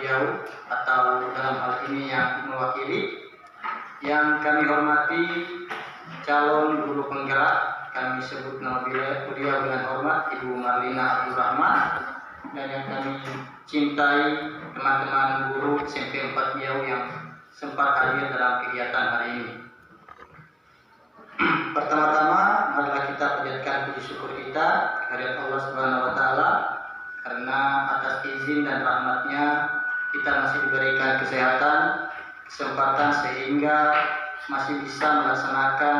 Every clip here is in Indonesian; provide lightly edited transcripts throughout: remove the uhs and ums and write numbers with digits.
beliau atau dalam hal ini yang mewakili. Yang kami hormati calon guru penggerak, kami sebut nama beliau dengan hormat Ibu Marlina Abdul Rahman, dan yang kami cintai teman-teman guru SMP 4 Riau yang sempat hadir dalam kegiatan hari ini. Pertama-tama marilah kita panjatkan puji syukur kita kehadirat Allah Subhanahu wa taala karena atas izin dan rahmatnya kita masih diberikan kesehatan, kesempatan sehingga masih bisa melaksanakan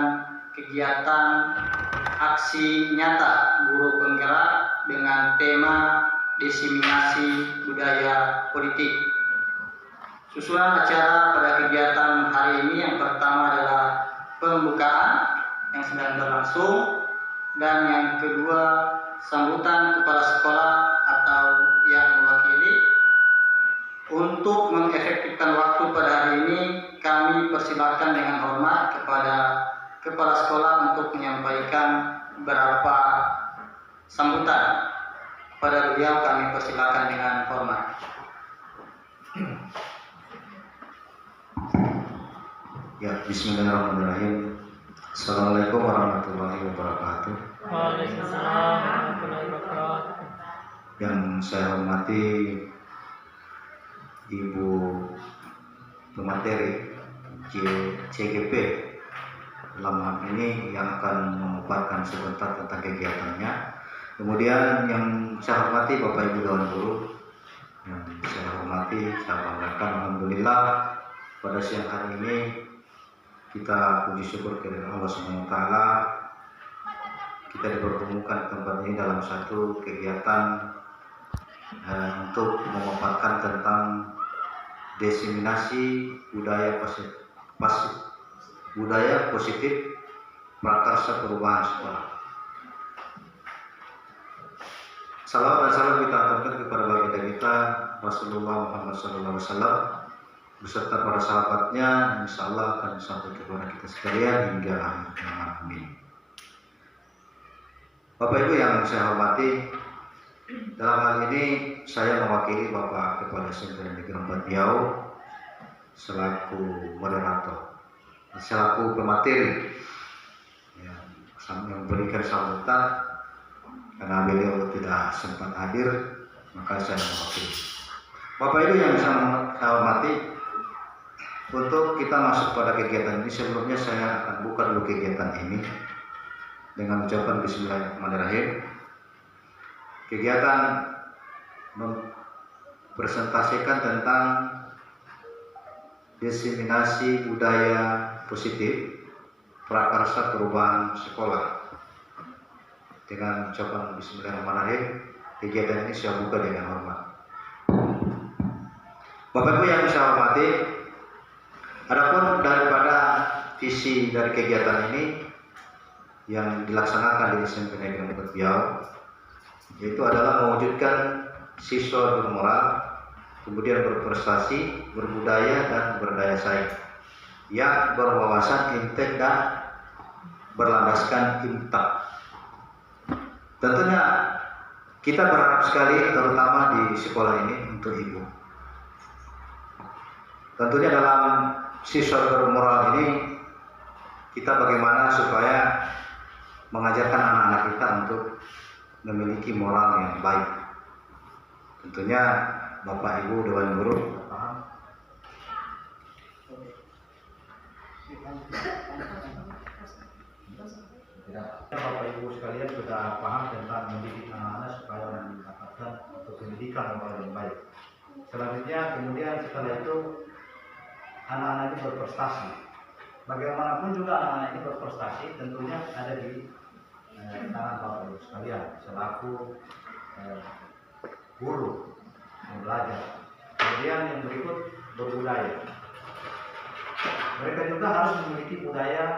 kegiatan aksi nyata guru penggerak dengan tema diseminasi budaya politik. Susunan acara pada kegiatan hari ini yang pertama adalah pembukaan yang sedang berlangsung, dan yang kedua sambutan kepala sekolah atau yang mewakili. Untuk mengefektifkan waktu pada hari ini, kami persilakan dengan hormat kepada kepala sekolah untuk menyampaikan beberapa sambutan. Pada beliau kami persilakan dengan hormat. Ya, bismillahirrahmanirrahim. Assalamualaikum warahmatullahi wabarakatuh. Waalaikumsalam warahmatullahi wabarakatuh. Yang saya hormati Ibu pemateri CGP dalam hal ini yang akan memaparkan sebentar tentang kegiatannya. Kemudian yang saya hormati Bapak Ibu Dewan Guru, yang saya hormati, saya banggakan, alhamdulillah pada siang hari ini kita puji syukur kepada Allah Subhanahu wa taala kita dipertemukan di tempat ini dalam satu kegiatan untuk memaparkan tentang diseminasi budaya positif prakarsa perubahan sekolah. Salawat dan salam kita aturkan kepada baginda kita Rasulullah Muhammad SAW beserta para sahabatnya, insya Allah akan sampai kepada kita sekalian hingga akhir zaman. Amin. Bapak Ibu yang saya hormati, dalam hal ini saya mewakili Bapak Kepala SMP Negeri 4 Riau selaku moderator, selaku pemateri yang memberikan sambutan. Karena beliau tidak sempat hadir, maka saya mewakili. Bapak Ibu yang saya hormati, untuk kita masuk pada kegiatan ini, sebelumnya saya akan buka dulu kegiatan ini dengan ucapan Bismillahirrahmanirrahim. Kegiatan mempresentasikan tentang diseminasi budaya positif prakarsa perubahan sekolah. Dengan ucapan Bismillahirrahmanirrahim, kegiatan ini saya buka dengan hormat. Bapak Ibu yang saya hormati, adapun daripada visi dari kegiatan ini yang dilaksanakan di SMP Negeri 4 Riau, yaitu adalah mewujudkan siswa bermoral, kemudian berprestasi, berbudaya dan berdaya saing, yang berwawasan intek dan berlandaskan imtak. Tentunya kita berharap sekali, terutama di sekolah ini untuk ibu. Tentunya dalam siswa bermoral ini, kita bagaimana supaya mengajarkan anak-anak kita untuk memiliki moral yang baik. Tentunya Bapak Ibu Dewan Guru paham. Bapak Ibu sekalian sudah paham tentang mendidik anak-anak supaya mendapatkan untuk pendidikan moral yang baik. Selanjutnya, kemudian setelah itu anak-anak ini berprestasi. Bagaimanapun juga anak-anak ini berprestasi tentunya ada di tangan Bapak Ibu sekalian selaku guru yang belajar. Kemudian yang berikut berbudaya. Mereka juga harus memiliki budaya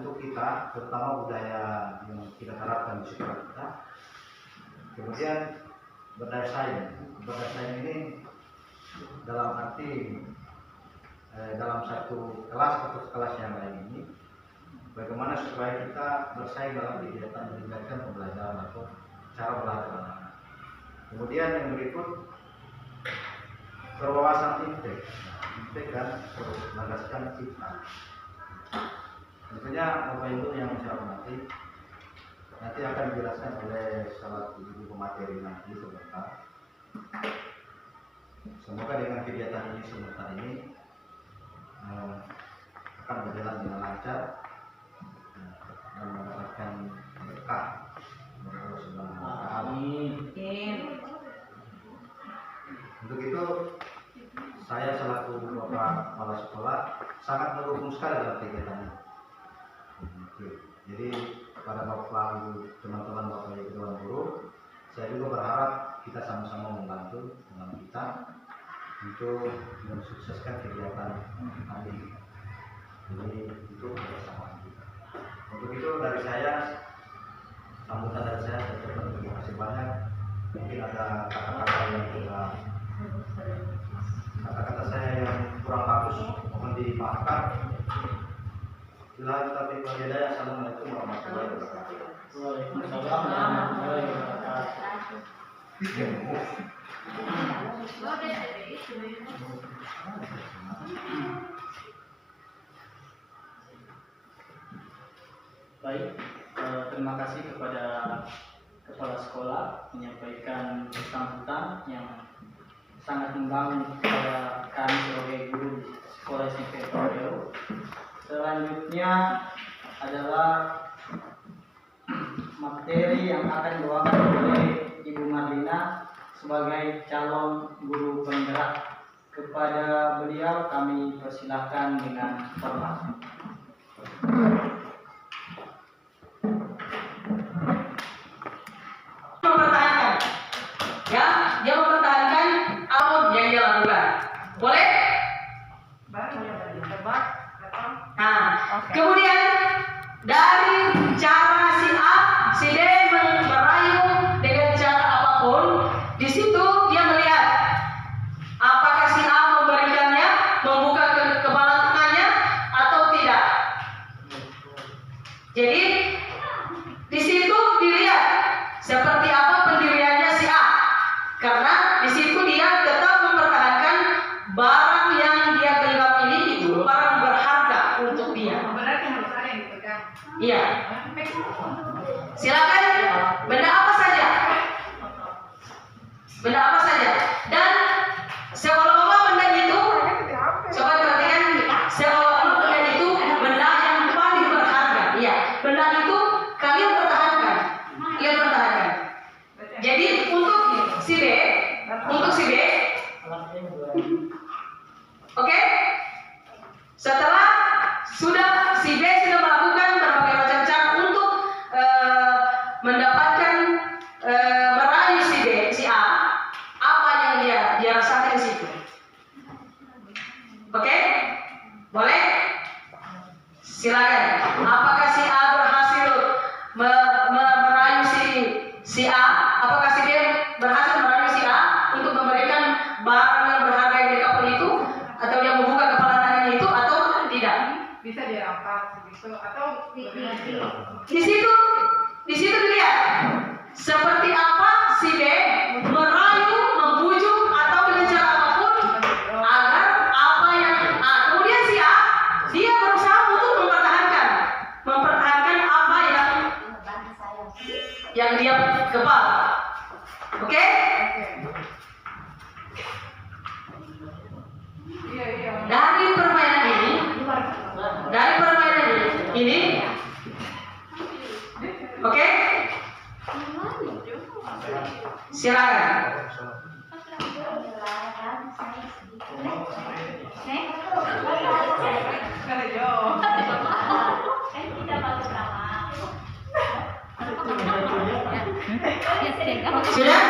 untuk kita, terutama budaya yang kita terapkan di sekolah kita. Kemudian berdaya saing. Berdaya saing ini dalam arti dalam satu kelas atau kelas yang lain ini, bagaimana supaya kita bersaing dalam kegiatan meningkatkan pembelajaran atau cara belajar anak-anak. Kemudian yang berikut berwawasan iptek dan menegaskan cipta. Tentunya Bapak Ibu yang saya hormati, nanti akan dijelaskan oleh salah ibu pemateri nanti sebentar. Semoga dengan kegiatan ini sebentar ini akan berjalan dengan lancar dan mendapatkan berkah dari Allah Subhanahu wa Ta'ala. Untuk itu saya selaku Bapak Kepala Sekolah sangat mendukung sekali dalam kegiatan ini. Jadi kepada Bapak Ibu, teman-teman Bapak Ibu Dewan Guru, saya juga berharap kita sama-sama membantu dengan kita untuk mensukseskan kegiatan kami. Jadi itu kebersamaan kita. Untuk itu dari saya, sambutan dari saya terima kasih banyak. Mungkin ada kata-kata saya yang kurang bagus, mohon dimaafkan. Bila tetapi hidayah. Assalamualaikum warahmatullahi wabarakatuh. Waalaikumsalam warahmatullahi wabarakatuh. Baik, terima kasih kepada Kepala Sekolah menyampaikan sambutan yang sangat membangun kepada kami sebagai guru di Sekolah SMP Pareo. Selanjutnya adalah materi yang akan dibawakan oleh Ibu Marlina sebagai calon guru penggerak. Kepada beliau kami persilahkan dengan hormat. Mempertahankan, ya, dia mempertahankan apa yang dia lakukan. Boleh? Nah, kemudian dari cara si A, si D merayu dengan cara apapun, di situ dia melihat apakah si A memberikannya, membuka kepala tangannya atau tidak. Jadi di situ dilihat seperti apa pendiriannya si A, karena di situ dia tetap mempertahankan barang yang dia genggam ini itu barang berharga untuk dia. Berarti harus ada yang dipegang. Iya. Silakan, benda apa saja. Benda apa saja. Dan seolah-olah benda itu, coba perhatikan, seolah-olah benda itu benda yang paling berharga. Iya, benda itu kalian pertahankan. Kalian pertahankan. Jadi untuk si B, oke? Setelah si B sudah melakukan berbagai macam cara untuk mendapatkan merayu si A, apa yang dia rasakan di situ? Oke? Boleh? Silakan. Apakah si A berhasil merayu si A? Apakah si B berhasil merayu si A untuk memberikan barang yang berharga yang di kapal itu, atau dia membuka kepala tangannya itu, atau tidak? Bisa dirampas gitu atau Di situ dilihat seperti apa si B merayu, membujuk atau dengan cara apapun agar apa yang kemudian si A dia berusaha untuk mempertahankan apa yang dia kepala. Oke? iya. Dari permainan ini, oke? Silakan. Kada jo. Sudah?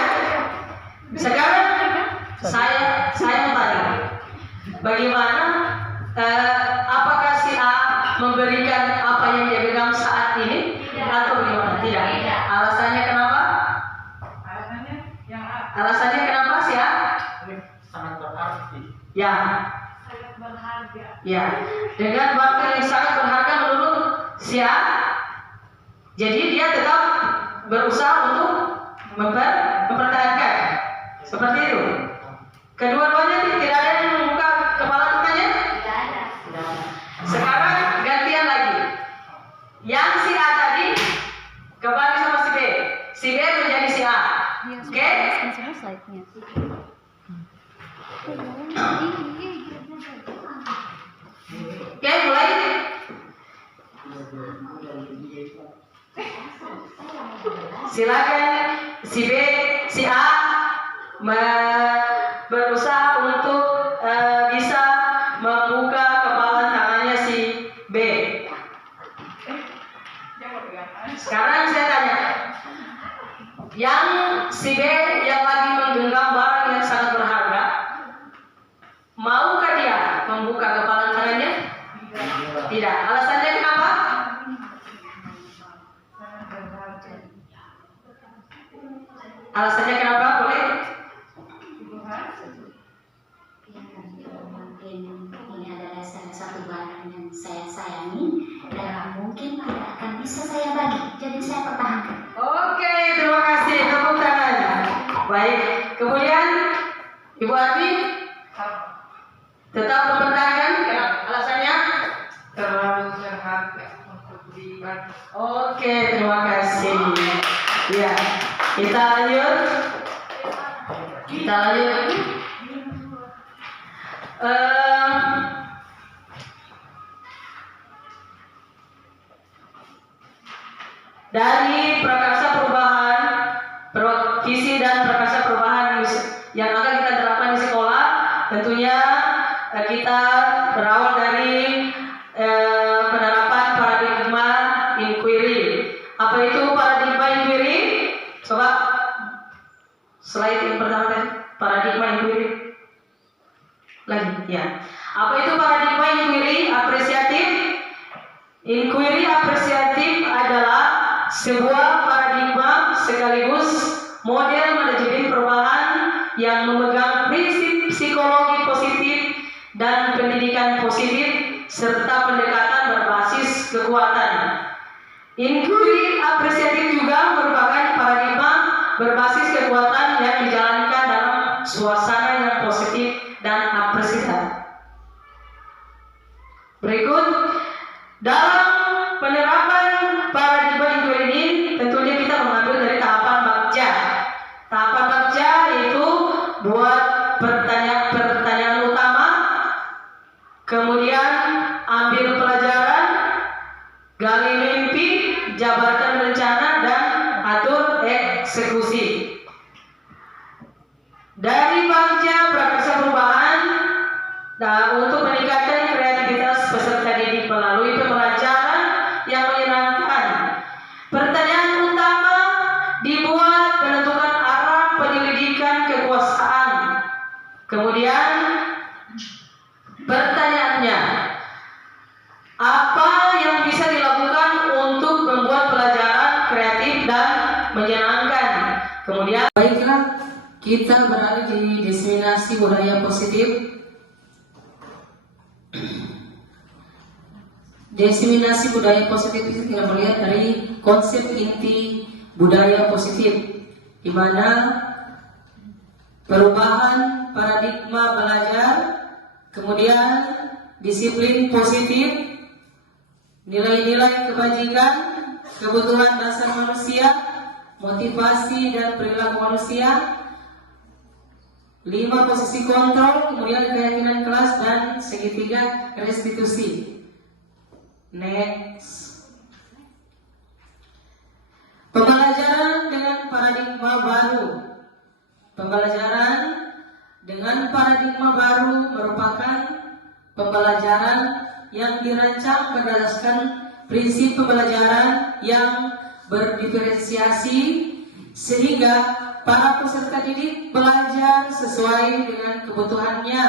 Sekarang saya mau tanya, bagaimana apakah si A memberikan apa yang dia pegang saat ini atau bagaimana? Tidak. Alasannya kenapa? Alasannya kenapa si A? Sangat berarti. Ya. Sangat berharga. Ya, dengan barang yang sangat berharga menurut si A, jadi dia tetap berusaha untuk mempertahankan. Seperti itu. Kedua-duanya tidak Oke? semua slide-nya. Oke, mulai. Silakan si B, si A berusaha untuk bisa membuka kepala tangannya si B. Sekarang saya tanya, yang si B yang lagi menggenggam barang yang sangat berharga, maukah dia membuka kepala tangannya? Tidak. Alasannya kenapa? Alasannya kenapa? Boleh? Mungkin ini adalah salah satu barang yang saya sayangi dan mungkin tidak akan bisa saya bagi, jadi saya pertahankan. Oke, terima kasih. Tepuk tangan. Baik. Kemudian Ibu Ardi tetap mempertahankan. Kenapa? Alasannya? Terlalu berharga untuk dibagi. Oke, terima kasih. Ya, kita lanjut. Kita lanjut. Dari prakarsa perubahan, visi dan prakarsa perubahan yang akan kita terapkan di sekolah, tentunya kita berawal dari penerapan paradigma inquiry. Apa itu paradigma inquiry? Coba slide yang pertama tadi, paradigma inquiry. Lagi, ya. Apa itu paradigma inquiry apresiatif? Inquiry apresiatif adalah sebuah paradigma sekaligus model manajemen perubahan yang memegang prinsip psikologi positif dan pendidikan positif serta pendekatan berbasis kekuatan. Inquiry apresiatif juga merupakan paradigma berbasis kekuatan yang dijalankan dalam suasana yang positif dan apresiatif. Berikut, dalam penerapan paradigma inquiry ini tentunya kita mengambil dari tahapan bagja. Tahapan bagja yaitu buat pertanyaan utama, kemudian ambil pelajaran, gali mimpi, jabarkan rencana, dan atur eksekusi. Dari bagja prakarsa perubahan, untuk meningkatkan kreativitas peserta didik melalui pembelajaran yang menyenangkan. Pertanyaan utama dibuat menentukan arah penyelidikan kekuasaan. Kemudian pertanyaannya, apa yang bisa dilakukan untuk membuat pelajaran kreatif dan menyenangkan? Kemudian, baiklah, kita beralih di diseminasi budaya positif. Diseminasi budaya positif itu kita melihat dari konsep inti budaya positif, di mana perubahan paradigma belajar, kemudian disiplin positif, nilai-nilai kebajikan, kebutuhan dasar manusia, motivasi dan perilaku manusia, 5 posisi kontrol, kemudian keyakinan kelas, dan segitiga restitusi. Next. Pembelajaran dengan paradigma baru. Pembelajaran dengan paradigma baru merupakan pembelajaran yang dirancang berdasarkan prinsip pembelajaran yang berdiferensiasi sehingga para peserta didik belajar sesuai dengan kebutuhannya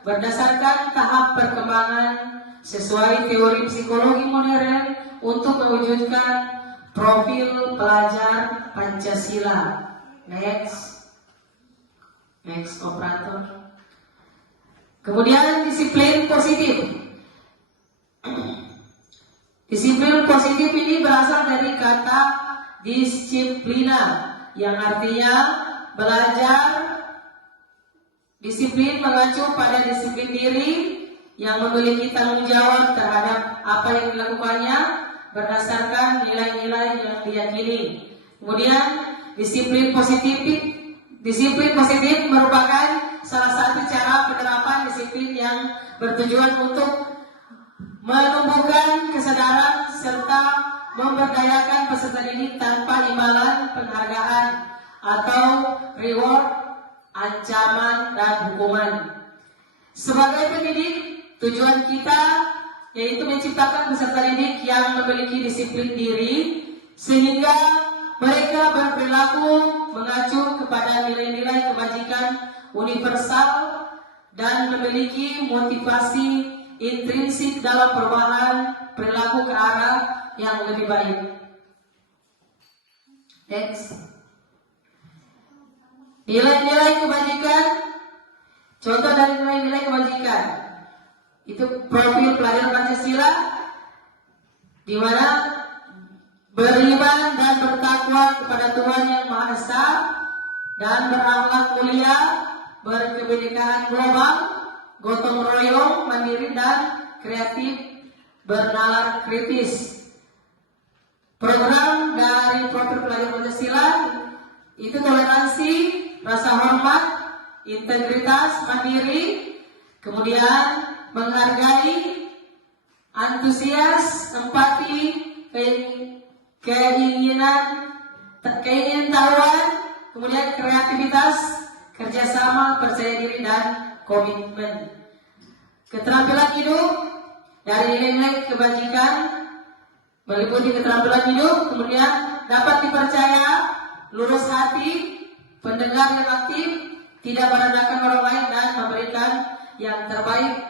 berdasarkan tahap perkembangan sesuai teori psikologi modern untuk mewujudkan profil pelajar Pancasila. Next operator. Kemudian disiplin positif. Disiplin positif ini berasal dari kata disiplina, yang artinya belajar. Disiplin mengacu pada disiplin diri yang memiliki tanggung jawab terhadap apa yang dilakukannya berdasarkan nilai-nilai yang diyakini. Kemudian Disiplin positif merupakan salah satu cara penerapan disiplin yang bertujuan untuk menumbuhkan kesadaran serta memberdayakan peserta didik tanpa imbalan penghargaan atau reward, ancaman, dan hukuman. Sebagai pendidik, tujuan kita yaitu menciptakan peserta didik yang memiliki disiplin diri sehingga mereka berperilaku mengacu kepada nilai-nilai kebajikan universal dan memiliki motivasi intrinsik dalam perubahan perilaku ke arah yang lebih baik. Next. Nilai-nilai kebajikan. Contoh dari nilai-nilai kebajikan itu profil pelajar Pancasila, di mana beriman dan bertakwa kepada Tuhan Yang Maha Esa dan berakhlak mulia, berkebinekaan global, gotong royong, mandiri dan kreatif, bernalar kritis. Program dari profil pelajar Pancasila itu toleransi, rasa hormat, integritas, mandiri, kemudian menghargai, antusias, empati, keinginan tahuan, kemudian kreativitas, kerjasama, percaya diri, dan komitmen. Keterampilan hidup dari nilai kebajikan meliputi keterampilan hidup, kemudian dapat dipercaya, lurus hati, pendengar yang aktif, tidak merendahkan orang lain, dan memberikan yang terbaik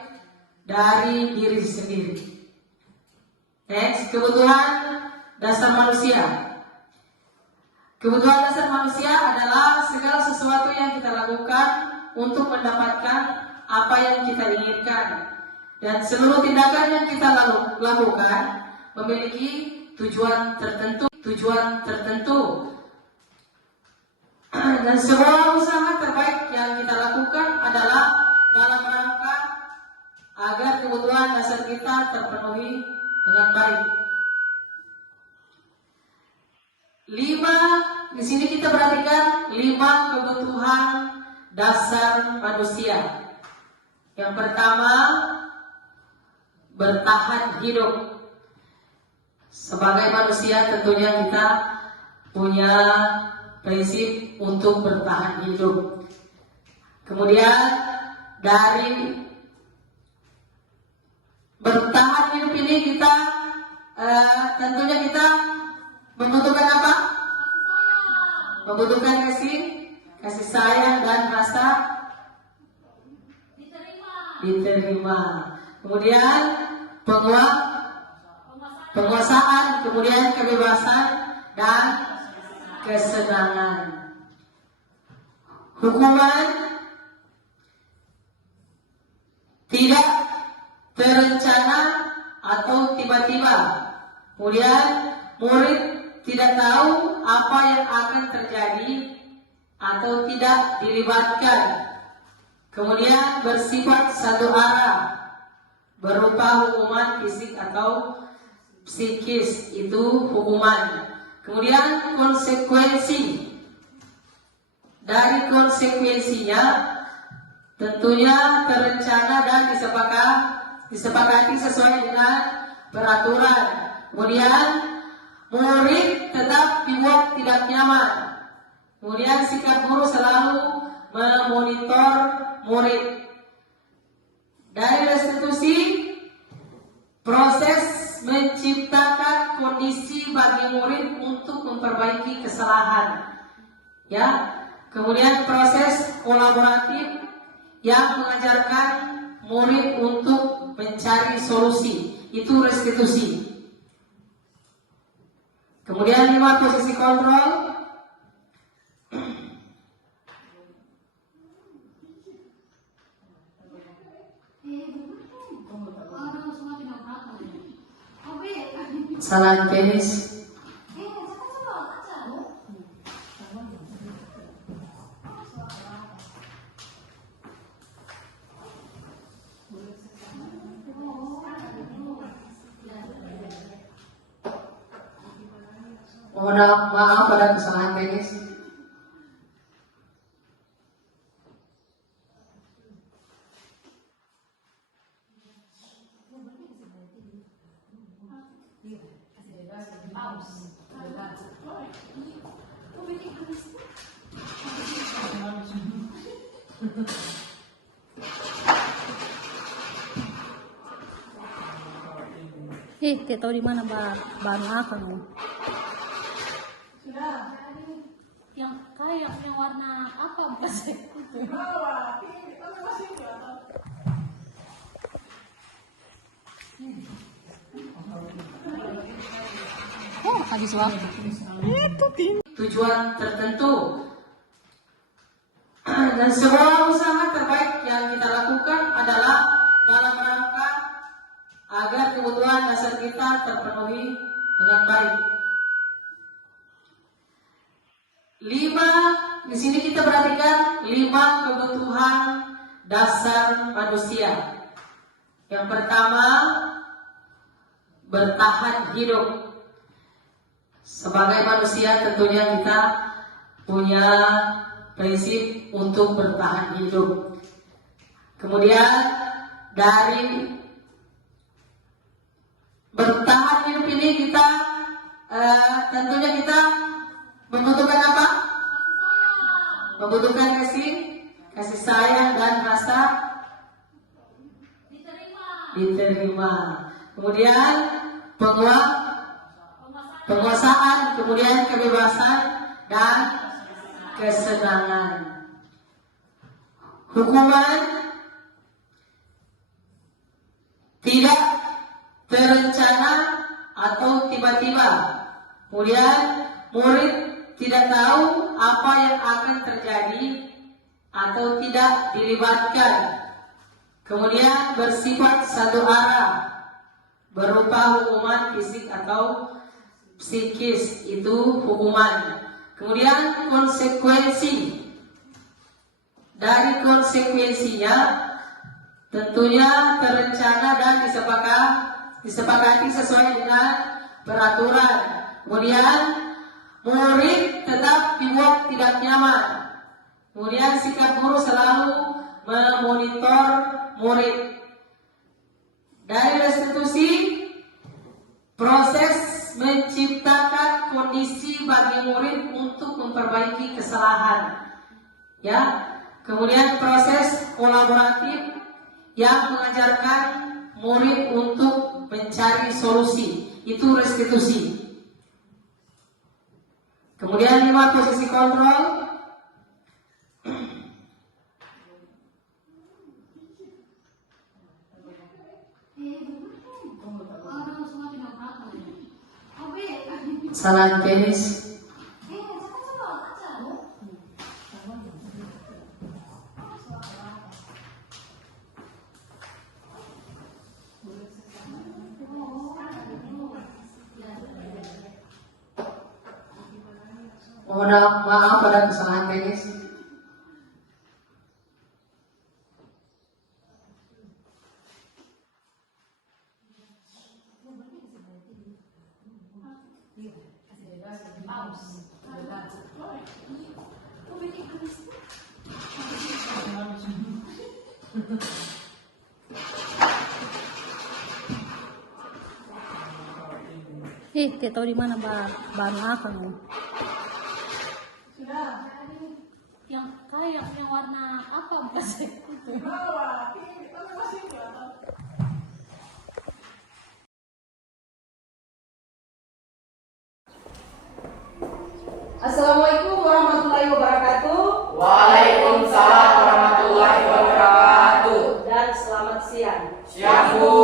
dari diri sendiri. Next, kebutuhan dasar manusia. Kebutuhan dasar manusia adalah segala sesuatu yang kita lakukan untuk mendapatkan apa yang kita inginkan, dan seluruh tindakan yang kita lakukan memiliki tujuan tertentu. Dan semua usaha terbaik yang kita lakukan adalah dalam rangka agar kebutuhan dasar kita terpenuhi dengan baik. 5, di sini kita perhatikan 5 kebutuhan dasar manusia. Yang pertama, bertahan hidup. Sebagai manusia tentunya kita punya prinsip untuk bertahan hidup. Kemudian dari bertahan hidup ini kita tentunya kita membutuhkan apa? Membutuhkan kasih sayang dan rasa diterima. Kemudian penguasaan, kemudian kebebasan dan kesenangan. Hukuman tidak terencana atau tiba-tiba. Kemudian murid tidak tahu apa yang akan terjadi atau tidak dilibatkan. Kemudian bersifat satu arah, berupa hukuman fisik atau psikis, itu hukuman. Kemudian konsekuensi. Dari konsekuensinya tentunya terencana dan disepakati sesuai dengan peraturan. Kemudian murid tetap dibuat tidak nyaman. Kemudian sikap guru selalu memonitor murid. Dari restitusi, proses menciptakan kondisi bagi murid untuk memperbaiki kesalahan. Ya. Kemudian proses kolaboratif yang mengajarkan murid untuk mencari solusi, itu restitusi. Kemudian 5, posisi kontrol. Salam tenis. Mohon maaf pada kesalahan teknis. Tidak tahu di mana bahan akan. Yang kayak yang warna apa bahasa itu? Oh, habis waktu. Tujuan tertentu. Dan semua usaha terbaik yang kita lakukan adalah dalam rangka agar kebutuhan dasar kita terpenuhi dengan baik. 5, di sini kita perhatikan 5 kebutuhan dasar manusia. Yang pertama, bertahan hidup. Sebagai manusia tentunya kita punya prinsip untuk bertahan hidup. Kemudian dari bertahan hidup ini kita tentunya kita membutuhkan apa? Membutuhkan kasih sayang dan rasa diterima. Kemudian penguasaan, kemudian kebebasan dan kesenangan. Hukuman tidak terencana atau tiba-tiba. Kemudian murid tidak tahu apa yang akan terjadi atau tidak dilibatkan. Kemudian bersifat satu arah, berupa hukuman fisik atau psikis, itu hukuman. Kemudian konsekuensi. Dari konsekuensinya tentunya terencana dan disepakati sesuai dengan peraturan. Kemudian murid tetap dibuat tidak nyaman. Kemudian sikap guru selalu memonitor murid. Dari restitusi, proses menciptakan kondisi bagi murid untuk memperbaiki kesalahan. Ya. Kemudian proses kolaboratif yang mengajarkan murid untuk mencari solusi, itu restitusi. Kemudian 5 posisi kontrol. Salam tenis. Mohon maaf pada kesalahan teknis. Tidak tahu di mana bahan akan. Yang kayak yang warna apa bahasa itu? Assalamualaikum warahmatullahi wabarakatuh. Waalaikumsalam warahmatullahi wabarakatuh. Dan selamat siang. Siang, Bu.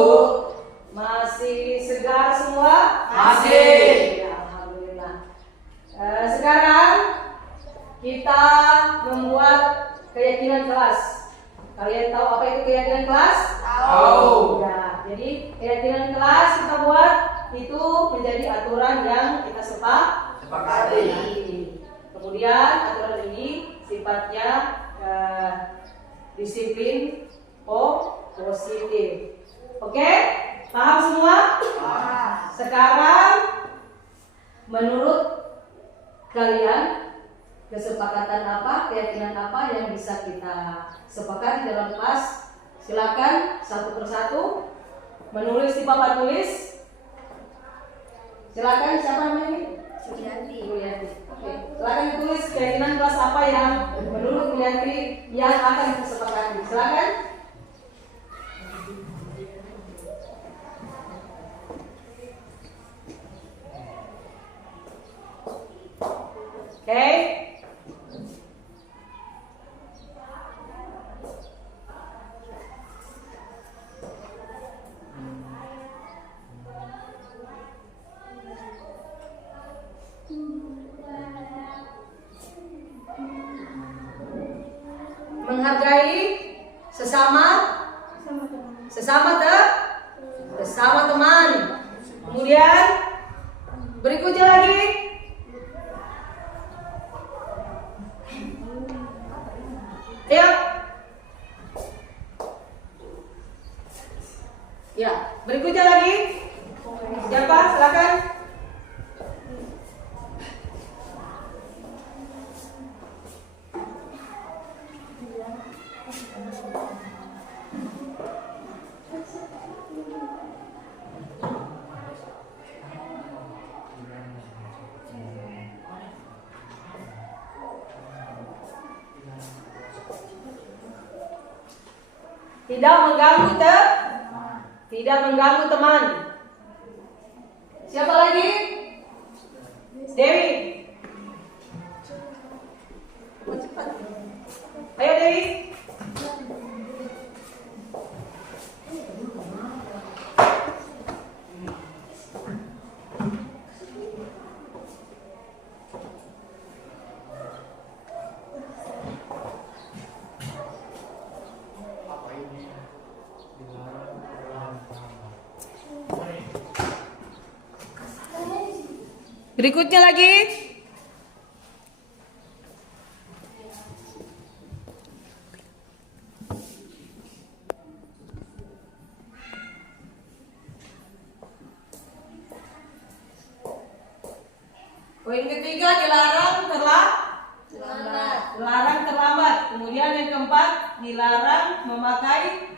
Masih segar semua? Masih. Ya, alhamdulillah. Sekarang kita membuat keyakinan kelas. Kalian tahu apa itu keyakinan kelas? Tahu. Ya, jadi keyakinan kelas kita buat itu menjadi aturan yang kita Sepakati. Kemudian aturan ini sifatnya disiplin positif. Oke? Paham semua? Sekarang menurut kalian kesepakatan apa, keyakinan apa yang bisa kita sepakati dalam kelas? Silakan satu persatu menulis di papan tulis. Silakan, siapa namanya? Yulianti. Oke. Silakan ditulis keyakinan kelas apa yang menurut Yulianti yang akan kita sepakati. Silakan. Oke. Menghargai sesama teman. Kemudian berikutnya lagi ayo. Ya, berikutnya lagi siapa? Silakan. Tidak mengganggu teman. Siapa lagi? Dewi. Cepat. Ayo Dewi. Berikutnya lagi. Poin ketiga dilarang terlambat. Kemudian yang keempat dilarang memakai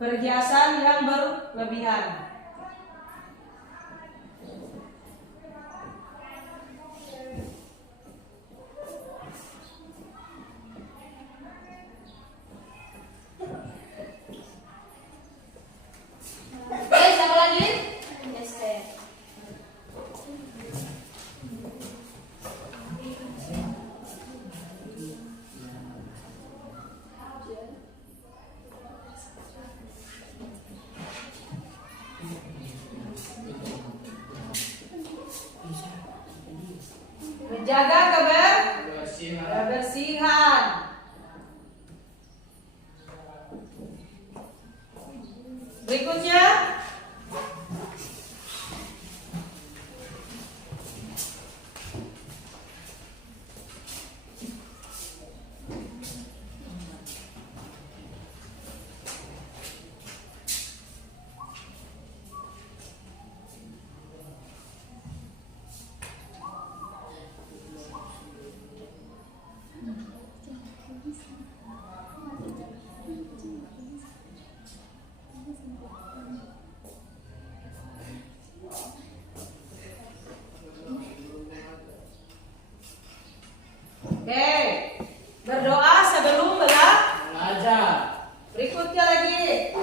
perhiasan yang berlebihan. Siapa lagi? Menjaga kebersihan. Berikutnya berdoa sebelum belajar. Berikutnya lagi.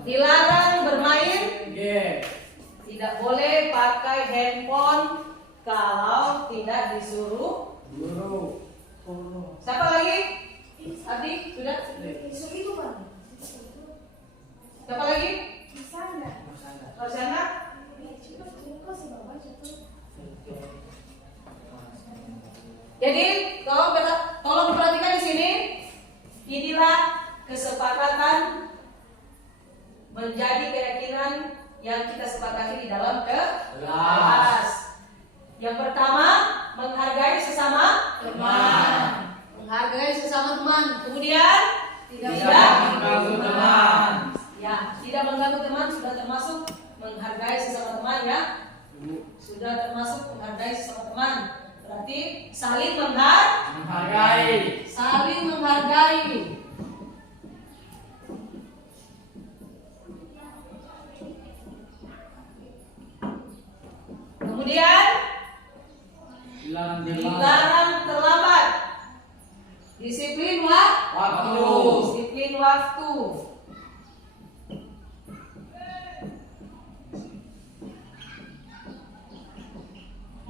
Dilarang bermain game. Tidak boleh pakai handphone kalau tidak disuruh guru. Siapa lagi? Adi, sudah? Siapa lagi? Rosana? Jadi tolong diperhatikan di sini. Inilah kesepakatan menjadi keyakinan yang kita sepakati di dalam kelas. Yang pertama, menghargai sesama teman. Menghargai sesama teman. Kemudian tidak mengganggu teman. Ya, tidak mengganggu teman sudah termasuk menghargai sesama teman ya. Sudah termasuk menghargai sesama teman. Berarti saling Menghargai. saling menghargai. Kemudian dilarang terlambat. Disiplin Waktu. Disiplin waktu.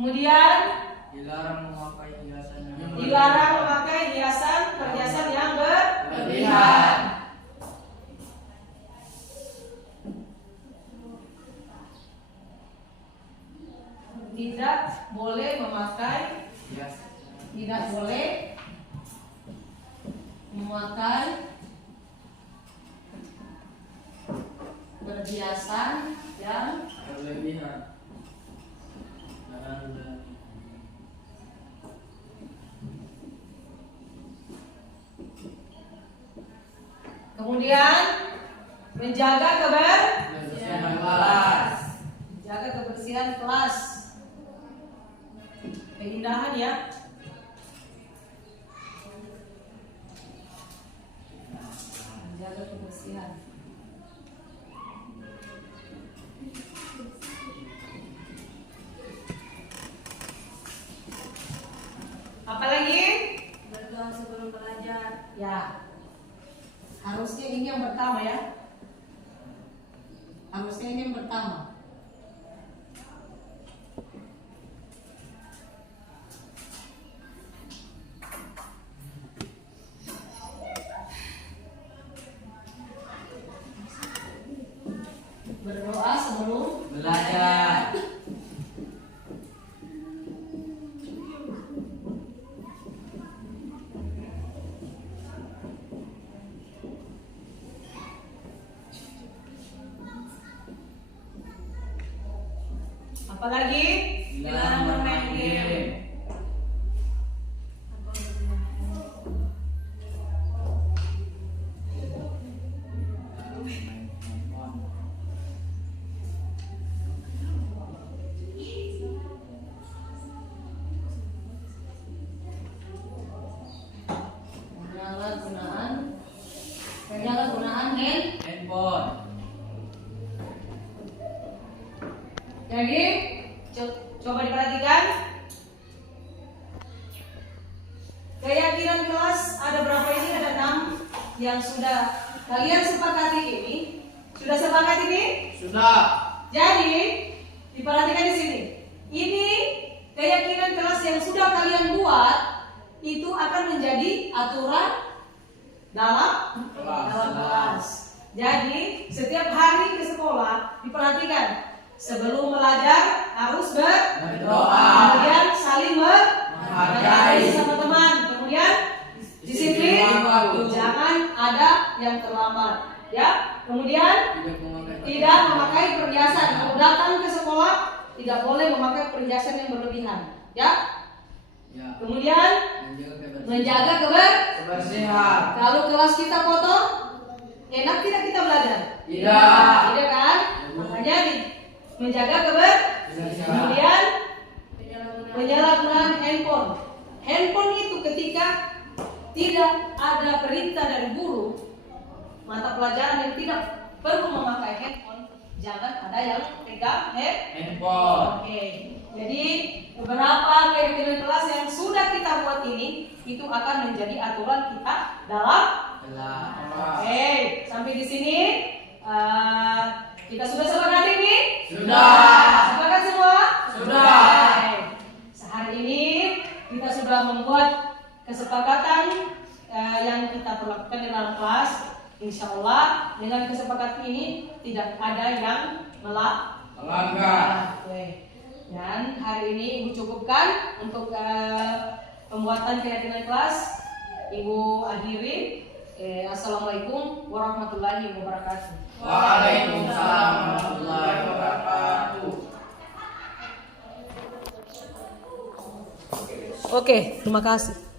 Kemudian Dilarang memakai hiasan yang dilarang memakai perhiasan yang berlebihan. Tidak boleh memakai perhiasan yang berlebihan. kemudian menjaga Kebersihan kelas. kebersihan kelas. Keindahan ya. Menjaga kebersihan. Apalagi berdoa sebelum belajar. Ya. Harusnya ini yang pertama ya. Harusnya ini yang pertama. Berdoa sebelum Belajar. Apalagi dilarang bermain game. Penyalahgunaan Handphone. Jadi coba diperhatikan. Keyakinan kelas ada berapa ini? Ada 6 yang sudah kalian sepakati ini. Sudah sepakat ini? Sudah. Jadi diperhatikan di sini. Ini keyakinan kelas yang sudah kalian buat itu akan menjadi aturan dalam kelas. Jadi setiap hari ke sekolah diperhatikan. Sebelum belajar harus Berdoa. kemudian saling Menghargai sama teman. Kemudian disiplin, jangan ada yang terlambat. Ya. Kemudian tidak memakai perhiasan. Kalau datang ke sekolah tidak boleh memakai perhiasan yang berlebihan. Ya. Kemudian menjaga kebersihan. kalau kelas kita kotor, enak tidak kita belajar? Tidak. Tidak kan? Makanya menjaga kemudian penyalahgunaan handphone. Handphone itu ketika tidak ada perintah dari guru, mata pelajaran yang tidak perlu memakai handphone, jangan ada yang pegang Handphone. Oke. Jadi beberapa keyakinan kelas yang sudah kita buat ini itu akan menjadi aturan kita dalam Kelas. Oke, sampai di sini kita sudah sepakat ini? Sudah. Sepakat semua? Sudah. Oke. Sehari ini kita sudah membuat kesepakatan yang kita perlakukan di dalam kelas. Insya Allah dengan kesepakatan ini tidak ada yang Melanggar. Oke. Dan hari ini Ibu cukupkan untuk pembuatan keyakinan kelas. Ibu akhiri. Assalamualaikum warahmatullahi wabarakatuh. Waalaikumsalam warahmatullahi wabarakatuh. Oke, terima kasih.